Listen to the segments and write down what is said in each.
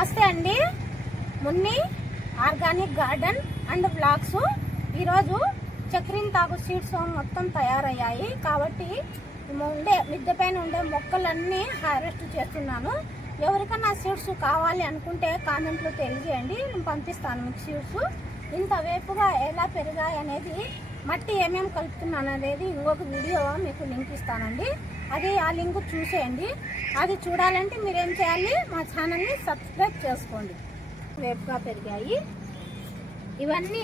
నమస్తే అండి. Munni organic garden and blogs. ఈరోజు చక్రింతాకు సీడ్స్ మొత్తం తయారయ్యాయి కాబట్టి ఉండే మిద్దె పైన ఉండే మొక్కలన్నీ హార్వెస్ట్ చేస్తున్నాను. ఎవరికన్నా సీడ్స్ కావాలి అనుకుంటే కామెంట్లో తెలియజేయండి, నేను పంపిస్తాను మీకు సీడ్స్. ఇంత వేపుగా ఎలా పెరిగాయి అనేది, మట్టి ఏమేమి కలుపుతున్నాను అనేది ఇంకొక వీడియో మీకు లింక్ ఇస్తానండి. అది ఆ లింక్ చూసేయండి. అది చూడాలంటే మీరేం చేయాలి, మా ఛానల్ని సబ్స్క్రైబ్ చేసుకోండి. వేపుగా పెరిగాయి, ఇవన్నీ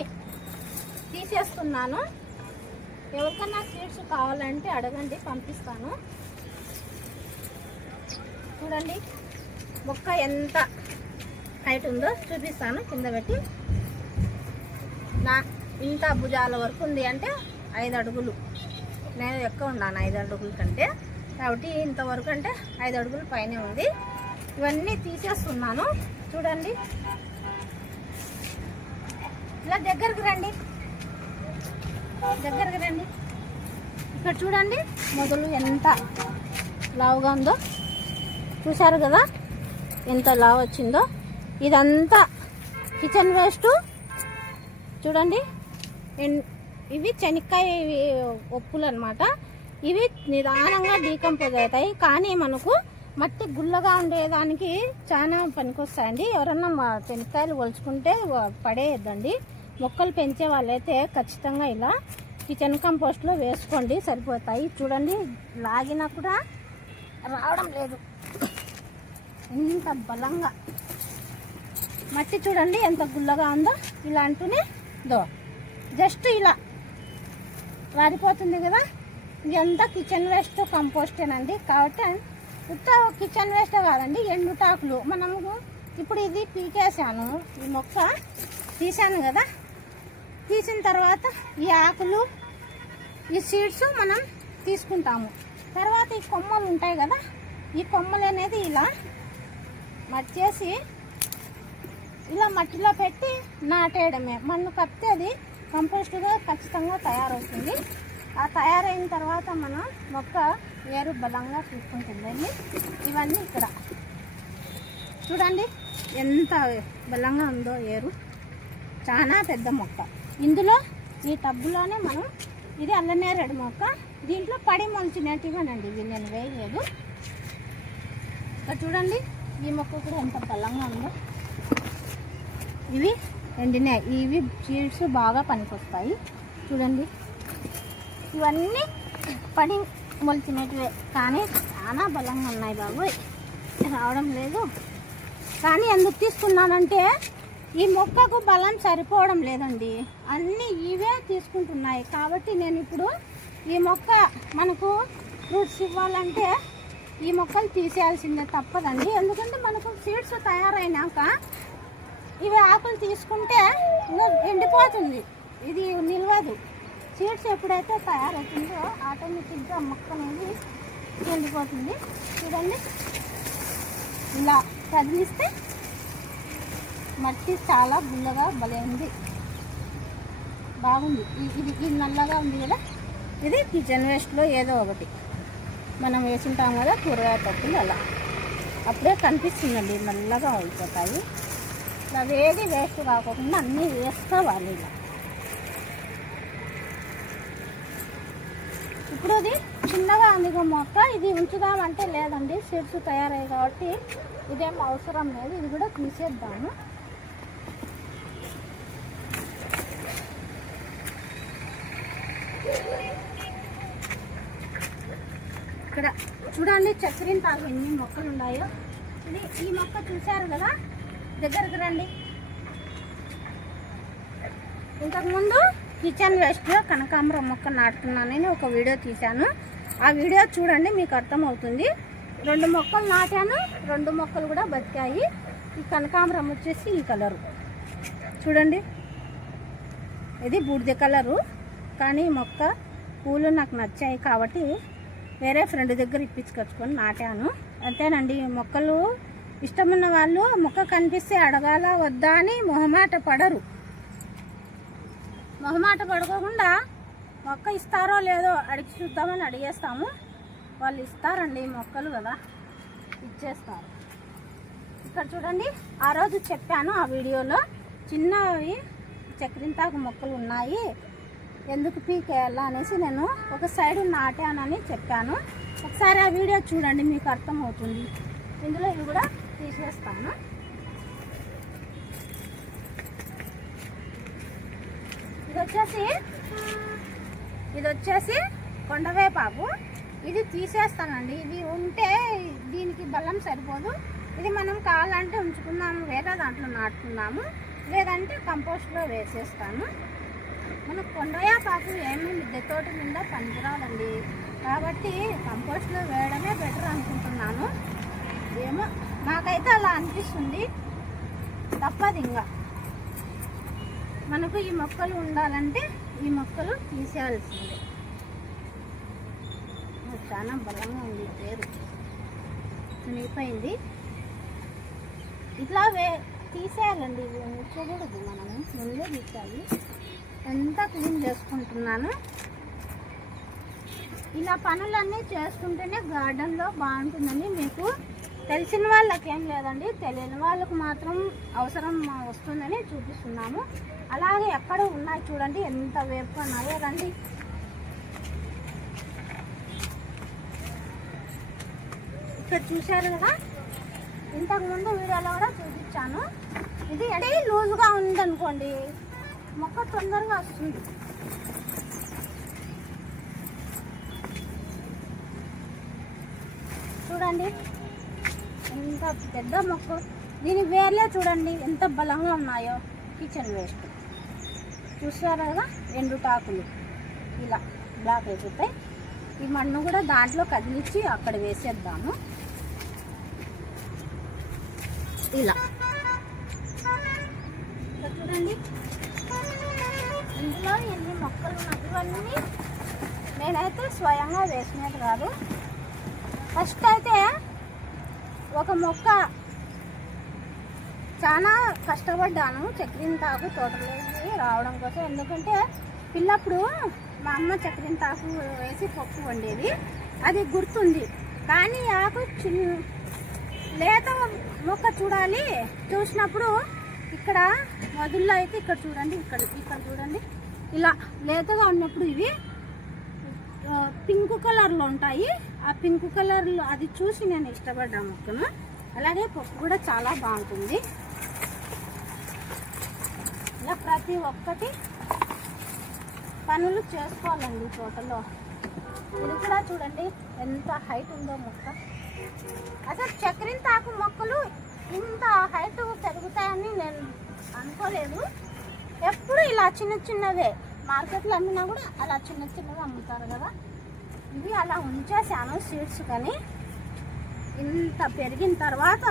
తీసేస్తున్నాను. ఎవరికన్నా సీడ్స్ కావాలంటే అడగండి, పంపిస్తాను. చూడండి మొక్క ఎంత హైట్ ఉందో చూపిస్తాను. కింద పెట్టి ఇంత భుజాల వరకు ఉంది అంటే 5 అడుగులు. నేను ఎక్కువ ఉన్నాను 5 అడుగుల కంటే, కాబట్టి ఇంతవరకు అంటే 5 అడుగుల పైనే ఉంది. ఇవన్నీ తీసేస్తున్నాను. చూడండి, ఇలా దగ్గరికి రండి. ఇక్కడ చూడండి మొదలు ఎంత లావుగా ఉందో, చూశారు కదా ఎంత లావు వచ్చిందో. ఇదంతా కిచెన్ వేస్ట్. చూడండి, ఇవి శనక్కాయ ఒప్పులు అన్నమాట. ఇవి నిదానంగా డీకంపోజ్ అవుతాయి, కానీ మనకు మట్టి గుల్లగా ఉండేదానికి చాలా పనికొస్తాయండి. ఎవరన్నా శనక్కాయలు ఒలుచుకుంటే పడేయద్దండి. మొక్కలు పెంచే వాళ్ళైతే ఖచ్చితంగా ఇలా కిచెన్ కంపోస్ట్లో వేసుకోండి, సరిపోతాయి. చూడండి, లాగినా కూడా రావడం లేదు, ఇంత బలంగా. మట్టి చూడండి ఎంత గుల్లగా ఉందో. ఇలా అంటూనే జస్ట్ ఇలా వారిపోతుంది కదా. ఇదంతా కిచెన్ వేస్ట్ కంపోస్టేనండి. కాబట్టి ఉత్త కిచెన్ వేస్ట్ కాదండి, ఎండుటాకులు. మనము ఇప్పుడు ఇది పీకేసాను, ఈ మొక్క తీసాను కదా. తీసిన తర్వాత ఈ ఆకులు, ఈ సీడ్స్ మనం తీసుకుంటాము. తర్వాత ఈ కొమ్మలు ఉంటాయి కదా, ఈ కొమ్మలు అనేది ఇలా మర్చేసి ఇలా మట్టిలో పెట్టి నాటేయడమే. మన్ను కప్పితే అది కంపోస్ట్గా ఖచ్చితంగా తయారవుతుంది. ఆ తయారైన తర్వాత మనం మొక్క వేరు బలంగా తీసుకుంటుందండి. ఇవన్నీ ఇక్కడ చూడండి ఎంత బలంగా ఉందో ఏరు. చాలా పెద్ద మొక్క. ఇందులో ఈ టబ్బులోనే మనం, ఇది అల్లనేరేడు మొక్క, దీంట్లో పడి మొలిచినట్టుగానండి, ఇవి నేను వేయలేదు. ఇక్కడ చూడండి ఈ మొక్క కూడా ఎంత బలంగా ఉందో. ఇవి ఎండినాయి, ఇవి సీడ్స్ బాగా పనికొస్తాయి. చూడండి, ఇవన్నీ పడి మొలిచినట్టువే, కానీ చాలా బలంగా ఉన్నాయి బాబోయ్, రావడం లేదు. కానీ ఎందుకు తీసుకున్నానంటే ఈ మొక్కకు బలం సరిపోవడం లేదండి, అన్నీ ఇవే తీసుకుంటున్నాయి. కాబట్టి నేను ఇప్పుడు ఈ మొక్క మనకు ఫ్రూట్స్ ఇవ్వాలంటే ఈ మొక్కలు తీసేయాల్సిందే, తప్పదండి. ఎందుకంటే మనకు సీడ్స్ తయారైనాక ఇవి ఆకులు తీసుకుంటే ఎండిపోతుంది, ఇది నిల్వదు. సీడ్స్ ఎప్పుడైతే తయారవుతుందో ఆటోమేటిక్గా మొక్క అనేది ఎండిపోతుంది. చూడండి, ఇలా కదిలిస్తే మట్టి చాలా గుల్లగా భలే ఉంది, బాగుంది. ఇది నల్లగా ఉంది కదా, ఇది కిచెన్ వేస్ట్లో ఏదో ఒకటి మనం వేసింటాం కదా కూరగాయ పప్పులు, అలా అప్పుడే కనిపిస్తుందండి, నల్లగా అయిపోతాయి. అవేది వేస్ట్ కాకుండా అన్నీ వేసుకోవాలి ఇలా. ఇప్పుడు ఇది చిన్నగా ఉంది మొక్క, ఇది ఉంచుదామంటే లేదండి, సీడ్స్ తయారయ్యాయి కాబట్టి ఇదేం అవసరం లేదు. ఇది కూడా తీసేద్దాము. ఇక్కడ చూడండి చక్రింతాకు ఎన్ని మొక్కలు ఉన్నాయో. ఈ మొక్క చూశారు కదా, దగ్గరకు రండి. ఇంతకుముందు కిచెన్ వేస్ట్లో కనకాంబరం మొక్క నాటుతున్నానని ఒక వీడియో తీశాను, ఆ వీడియో చూడండి, మీకు అర్థమవుతుంది. 2 మొక్కలు నాటాను, 2 మొక్కలు కూడా బతికాయి. ఈ కనకాంబరం వచ్చేసి ఈ కలరు చూడండి, ఇది బూడిద కలరు. కానీ ఈ మొక్క పూలు నాకు నచ్చాయి కాబట్టి వేరే ఫ్రెండ్ దగ్గర ఇప్పించుకొచ్చుకొని నాటాను, అంతేనండి. మొక్కలు ఇష్టమున్న వాళ్ళు మొక్క కనిపిస్తే అడగాల వద్దా అని మొహమాట పడరు. మొహమాట పడకుండా మొక్క ఇస్తారో లేదో అడిగి చూద్దామని అడిగేస్తాము, వాళ్ళు ఇస్తారండి. మొక్కలు కదా, ఇచ్చేస్తారు. ఇక్కడ చూడండి, ఆ రోజు చెప్పాను ఆ వీడియోలో చిన్నవి చక్రింతాకు మొక్కలు ఉన్నాయి, ఎందుకు పీకేయాలా అనేసి నేను ఒక సైడ్ నాటానని చెప్పాను. ఒకసారి ఆ వీడియో చూడండి, మీకు అర్థమవుతుంది. ఇందులో ఇవి కూడా తీసేస్తాను. ఇది వచ్చేసి కొండవేపాకు. ఇది తీసేస్తానండి. ఇది ఉంటే దీనికి బలం సరిపోదు. ఇది మనం కావాలంటే ఉంచుకుందాము, వేరే దాంట్లో నాటుకుందాము, లేదంటే కంపోస్ట్లో వేసేస్తాను. మనకు కొండవేపాకు ఏమీ మిద్దె తోట నిండా పనికిరాదండి, కాబట్టి కంపోస్ట్లో వేయడమే బెటర్ అనుకుంటున్నాను. ఏమో నాకైతే అలా అనిపిస్తుంది. తప్పదు, ఇంకా మనకు ఈ మొక్కలు ఉండాలంటే ఈ మొక్కలు తీసేయాల్సిందే. చాలా బలంగా ఉంది, పేరు చినిగిపోయింది. ఇట్లా తీసేయాలండి, ఇవి ఉంచకూడదు, మనము ముందే తీసేయాలి. ఎంత క్లీన్ చేసుకుంటున్నాను. ఇలా పనులన్నీ చేసుకుంటేనే గార్డెన్లో బాగుంటుందని మీకు తెలిసిన వాళ్ళకి ఏం లేదండి, తెలియని వాళ్ళకు మాత్రం అవసరం వస్తుందని చూపిస్తున్నాము. అలాగే ఎక్కడ ఉన్నాయి చూడండి, ఎంత వేపుకున్నాయో రండి. ఇక్కడ చూశారు కదా, ఇంతకుముందు వీడియోలో కూడా చూపించాను. ఇది ఎడీ లూజ్గా ఉందనుకోండి, మొక్క తొందరగా వస్తుంది. చూడండి ఎంత పెద్ద మొక్క. దీని వేర్లే చూడండి ఎంత బలంగా ఉన్నాయో. కిచెన్ వేస్ట్ చూసారు కదా, ఎండుటాకులు ఇలా బ్లాక్ అయిపోతాయి. ఈ మన్ను కూడా దాంట్లో కదిలించి అక్కడ వేసేద్దాము. ఇలా చూడండి, ఇందులో ఎన్ని మొక్కలు ఉన్నాయి. ఇవన్నీ నేనైతే స్వయంగా వేసినది కాదు. ఫస్ట్ అయితే ఒక మొక్క చాలా కష్టపడ్డాను చక్రింతాకు తోటలోకి రావడం కోసం. ఎందుకంటే పిల్లప్పుడు మా అమ్మ చక్రింతాకు వేసి పప్పు వండేది, అది గుర్తుంది. కానీ ఆకు లేత మొక్క చూడాలి, చూసినప్పుడు ఇక్కడ మొదల్లో అయితే ఇక్కడ చూడండి, ఇక్కడ చూడండి, ఇలా లేతగా ఉన్నప్పుడు ఇవి పింక్ కలర్లో ఉంటాయి. ఆ పింక్ కలర్లో అది చూసి నేను ఇష్టపడ్డా మొక్కను. అలాగే పప్పు కూడా చాలా బాగుంటుంది. ఇలా ప్రతి ఒక్కటి పనులు చేసుకోవాలండి తోటలో. ఇది కూడా చూడండి ఎంత హైట్ ఉందో మొక్క. అసలు చక్రింతాకు మొక్కలు ఇంత హైట్ పెరుగుతాయని నేను అనుకోలేదు. ఎప్పుడు ఇలా చిన్న చిన్నవే మార్కెట్లో అమ్మినా కూడా అలా చిన్న చిన్నగా అమ్ముతారు కదా, ఇవి అలా ఉంచేసాను సీడ్స్. కానీ ఇంత పెరిగిన తర్వాత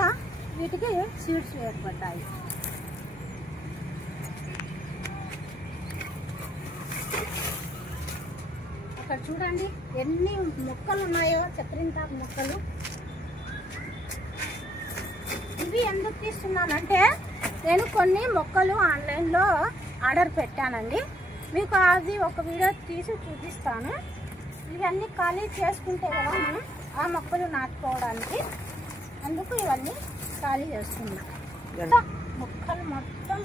వీటికి సీడ్స్ ఏర్పడ్డాయి. ఇక్కడ చూడండి ఎన్ని మొక్కలు ఉన్నాయో చక్రింతాకు మొక్కలు. ఇవి ఎందుకు తీస్తున్నానంటే నేను కొన్ని మొక్కలు ఆన్లైన్లో ఆర్డర్ పెట్టానండి. మీకు అది ఒక వీడియో తీసి చూపిస్తాను. ఇవన్నీ ఖాళీ చేసుకుంటే కదా మనం ఆ మొక్కలు నాటుకోవడానికి, అందుకు ఇవన్నీ ఖాళీ చేస్తున్నా. మొక్కలు మొత్తం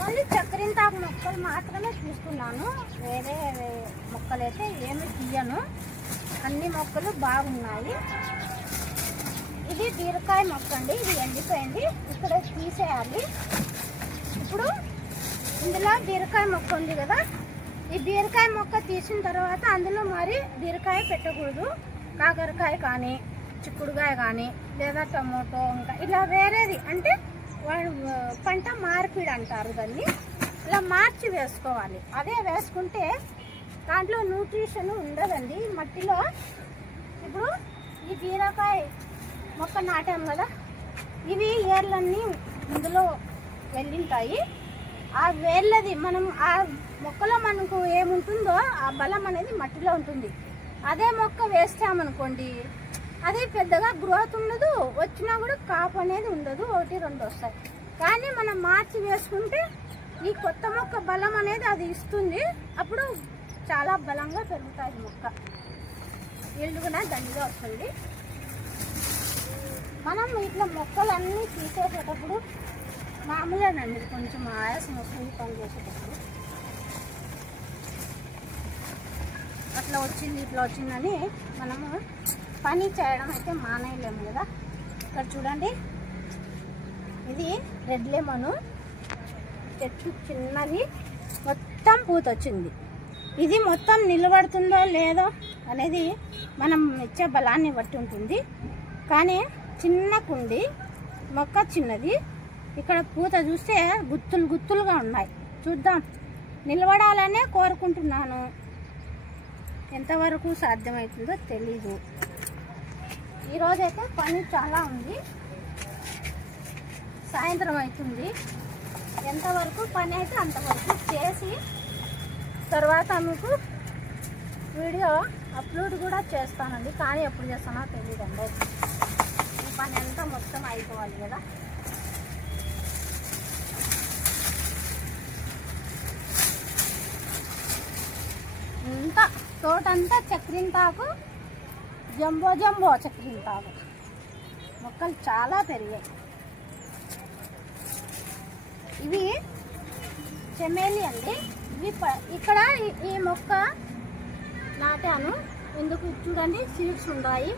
ఓన్లీ చక్రింతాకు మొక్కలు మాత్రమే తీసుకున్నాను, వేరే మొక్కలైతే ఏమి తీయను. అన్ని మొక్కలు బాగున్నాయి. ఇది బీరకాయ మొక్క అండి, ఇది ఎండిపోయింది, ఇక్కడ తీసేయాలి. ఇప్పుడు ఇందులో బీరకాయ మొక్క ఉంది కదా, ఈ బీరకాయ మొక్క తీసిన తర్వాత అందులో మరి బీరకాయ పెట్టకూడదు. కాకరకాయ కానీ చిక్కుడుకాయ కానీ లేదా టమోటో ఇంకా ఇలా వేరేది, అంటే పంట మార్పిడి అంటారు దాన్ని. ఇలా మార్చి వేసుకోవాలి. అదే వేసుకుంటే దాంట్లో న్యూట్రిషన్ ఉండదండి మట్టిలో. ఇప్పుడు ఈ బీరకాయ మొక్క నాటాం కదా, ఇవి ఏర్లన్నీ ఇందులో వెళ్ళింటాయి. ఆ వేర్లది మనం ఆ మొక్కలో మనకు ఏముంటుందో ఆ బలం అనేది మట్టిలో ఉంటుంది. అదే మొక్క వేస్తామనుకోండి, అది పెద్దగా గ్రోత్ ఉండదు, వచ్చినా కూడా కాపు అనేది ఉండదు, 1-2 వస్తాయి. కానీ మనం మార్చి వేసుకుంటే ఈ కొత్త మొక్క బలం అనేది అది ఇస్తుంది. అప్పుడు చాలా బలంగా పెరుగుతాయి మొక్క, ఈల్డ్ కూడా దండిగా వస్తుంది. మనం ఇట్లా మొక్కలన్నీ తీసేసేటప్పుడు మామూలేనండి, కొంచెం ఆయాసం వస్తుంది పని చేసేటప్పుడు. అట్లా వచ్చింది ఇట్లా వచ్చిందని మనము పని చేయడం అయితే మానేయలేము కదా. ఇక్కడ చూడండి, ఇది రెడ్ లెమన్ చెట్టు చిన్నది, మొత్తం పూత వచ్చింది. ఇది మొత్తం నిలబడుతుందో లేదో అనేది మనం ఇచ్చే బలాన్ని బట్టి ఉంటుంది. కానీ చిన్న కుండి, మొక్క చిన్నది, ఇక్కడ పూత చూస్తే గుత్తులు గుత్తులుగా ఉన్నాయి. చూద్దాం, నిలబడాలనే కోరుకుంటున్నాను. ఎంతవరకు సాధ్యమవుతుందో తెలీదు. ఈరోజైతే పని చాలా ఉంది, సాయంత్రం అవుతుంది. ఎంతవరకు పని అయితే అంతవరకు చేసి తర్వాత మీకు వీడియో అప్లోడ్ కూడా చేస్తానండి. కానీ ఎప్పుడు చేస్తానో తెలియదండి. ఈ పని అంతా మొత్తం అయిపోవాలి కదా. ఇంత తోటంతా చక్రింతాకు, జంబో జంబో చక్రింతాకు మొక్కలు చాలా పెరిగాయి. ఇవి చెమేలి అండి. ఇవి ఇక్కడ ఈ మొక్క నాటాను. ఎందుకు చూడండి, సీడ్స్ ఉన్నాయి.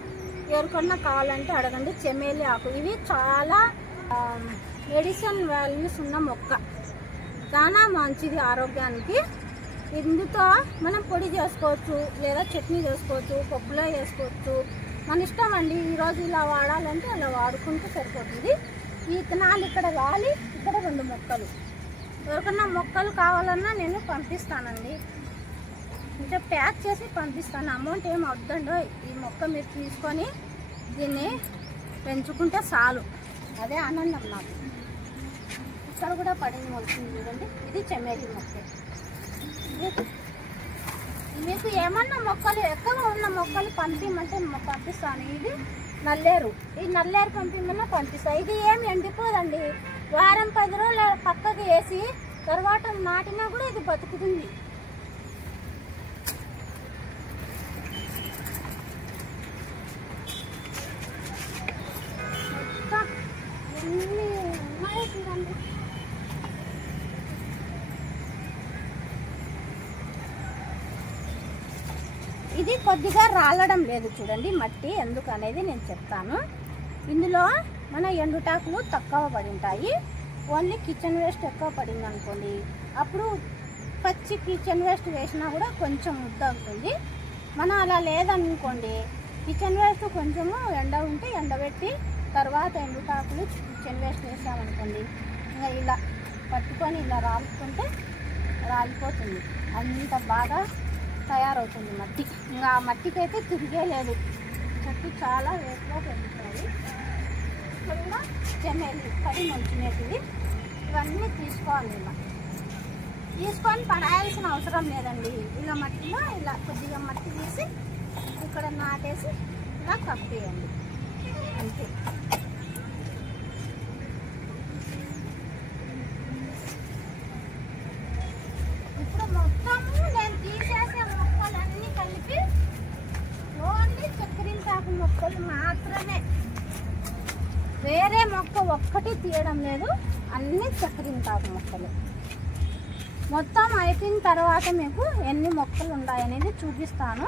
ఎవరికన్నా కావాలంటే అడగండి. చెమేలి ఆకు, ఇవి చాలా మెడిసిన్ వాల్యూస్ ఉన్న మొక్క, చాలా మంచిది ఆరోగ్యానికి. ఇందుతో మనం పొడి చేసుకోవచ్చు, లేదా చట్నీ చేసుకోవచ్చు, పప్పులో వేసుకోవచ్చు, మన ఇష్టం అండి. ఈరోజు ఇలా వాడాలంటే అలా వాడుకుంటూ సరిపోతుంది. ఈ విత్తనాలు ఇక్కడ వాలి, ఇక్కడ 2 మొక్కలు. ఎవరికన్నా మొక్కలు కావాలన్నా నేను పంపిస్తానండి, ఇంకా ప్యాక్ చేసి పంపిస్తాను. అమౌంట్ ఏం వద్దండో. ఈ మొక్క మీరు తీసుకొని దీన్ని పెంచుకుంటే చాలు, అదే ఆనందం నాకు. ఇక్కడ కూడా పడింది మొలుస్తుంది చూడండి. ఇది చెమేలి మొక్క. మీకు ఏమన్నా మొక్కలు ఎక్కువ ఉన్న మొక్కలు పంపిమంటే పంపిస్తాను. ఇది నల్లేరు, ఈ నల్లేరు పంపిమన్నా పంపిస్తాను. ఇది ఏమి ఎండిపోదండి. వారం 10 రోజులు పక్కకి వేసి తర్వాత నాటినా కూడా ఇది బతుకుతుంది. ఎన్ని ఉన్నాయో చూడండి. ఇది కొద్దిగా రాలడం లేదు చూడండి మట్టి, ఎందుకు అనేది నేను చెప్తాను. ఇందులో మన ఎండుటాకులు తక్కువ పడి ఉంటాయి. ఓన్లీ కిచెన్ వేస్ట్ ఎక్కువ పడింది అనుకోండి, అప్పుడు పచ్చి కిచెన్ వేస్ట్ వేసినా కూడా కొంచెం ముద్ద అవుతుంది. మనం అలా లేదనుకోండి, కిచెన్ వేస్ట్ కొంచెము ఎండ ఉంటే ఎండబెట్టి తర్వాత ఎండుటాకులు కిచెన్ వేస్ట్ వేసామనుకోండి, ఇంకా ఇలా పట్టుకొని ఇలా రాలుకుంటే రాలిపోతుంది. అంత బాగా తయారవుతుంది మట్టి. ఇంకా ఆ మట్టికి అయితే తిరిగే లేదు. చెట్టు చాలా వేపులో పెరుగుతుంది. ఇక్కడ కూడా చెమేలి పడి మంచినేటివి. ఇవన్నీ తీసుకోవాలి. ఇలా తీసుకొని పడాల్సిన అవసరం లేదండి. ఇలా మట్టిలో ఇలా కొద్దిగా మట్టి తీసి ఇక్కడ నాటేసి ఇలా కప్పేయండి, అంతే. ఇప్పుడు మొత్తము నేను తీసేసే మొక్కలన్నీ కలిపి ఓన్లీ చక్కెరింతాకు మొక్కలు మాత్రమే, వేరే మొక్క ఒక్కటి తీయడం లేదు. అన్ని చక్కెరింతాకు మొక్కలు. మొత్తం అయిపోయిన తర్వాత మీకు ఎన్ని మొక్కలు ఉన్నాయనేది చూపిస్తాను.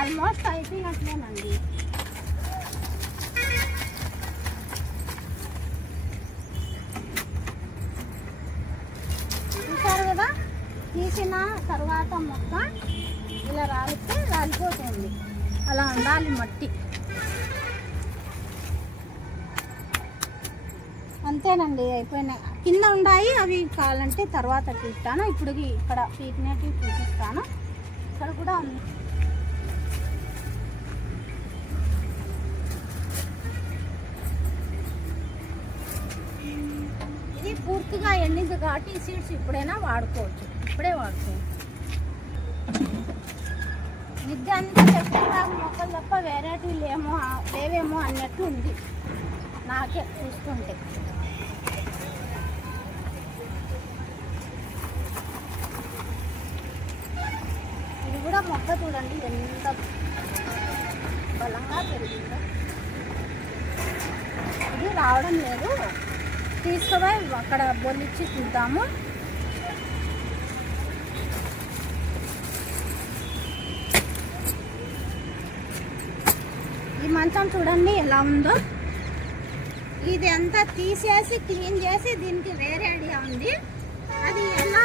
ఆల్మోస్ట్ అయిపోయినట్లేనండి. చూసారు కదా, తీసిన తర్వాత మొక్క ఇలా రాలితే రాలిపోతుంది. అలా ఉండాలి మట్టి, అంతేనండి. అయిపోయినాయి. కింద ఉన్నాయి, అవి కావాలంటే తర్వాత తీస్తాను. ఇప్పుడు ఇక్కడ పీకినట్టు చూపిస్తాను. ఇక్కడ కూడా ఉంది. ఇది పూర్తిగా ఎండింది కాబట్టి ఈ సీడ్స్ ఇప్పుడైనా వాడుకోవచ్చు, ఇప్పుడే వాడుకోవచ్చు. మిద్దె అంతా చక్కెరింతాకు మొక్కలు తప్ప వెరైటీలు లేవేమో అన్నట్టు ఉంది నాకే చూస్తుంటే. ఇది కూడా మొక్క చూడండి ఎంత బలంగా పెరిగిందో. ఇది రావడం లేదు, తీసుకుపోయి అక్కడ బొల్లిచ్చి చూద్దాము. ఈ మంచం చూడండి ఎలా ఉందో. ఇది అంతా తీసేసి క్లీన్ చేసి దీనికి వేరే ఐడియా ఉంది. అది ఎలా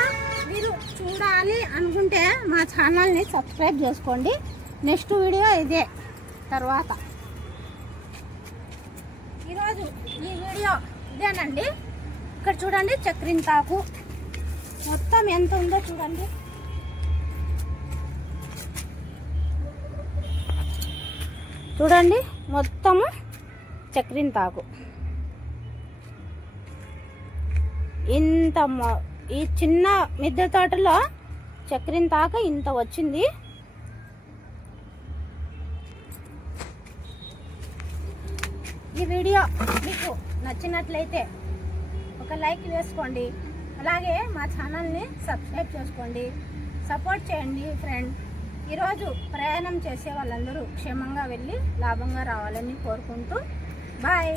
మీరు చూడాలి అనుకుంటే మా ఛానల్ని సబ్స్క్రైబ్ చేసుకోండి. నెక్స్ట్ వీడియో ఇదే తర్వాత. ఈరోజు ఈ వీడియో ఇదేనండి. ఇక్కడ చూడండి చక్రింతాకు మొత్తం ఎంత ఉందో చూడండి. చూడండి మొత్తము చక్రింతాకు ఇంత. ఈ చిన్న మిద్దె తోటలో చక్రింతాకు ఇంత వచ్చింది. ఈ వీడియో మీకు నచ్చినట్లయితే ఒక లైక్ వేసుకోండి. అలాగే మా ఛానల్ని సబ్స్క్రైబ్ చేసుకోండి, సపోర్ట్ చేయండి ఫ్రెండ్. ఈరోజు ప్రయాణం చేసే వాళ్ళందరూ క్షేమంగా వెళ్ళి లాభంగా రావాలని కోరుకుంటూ బాయ్.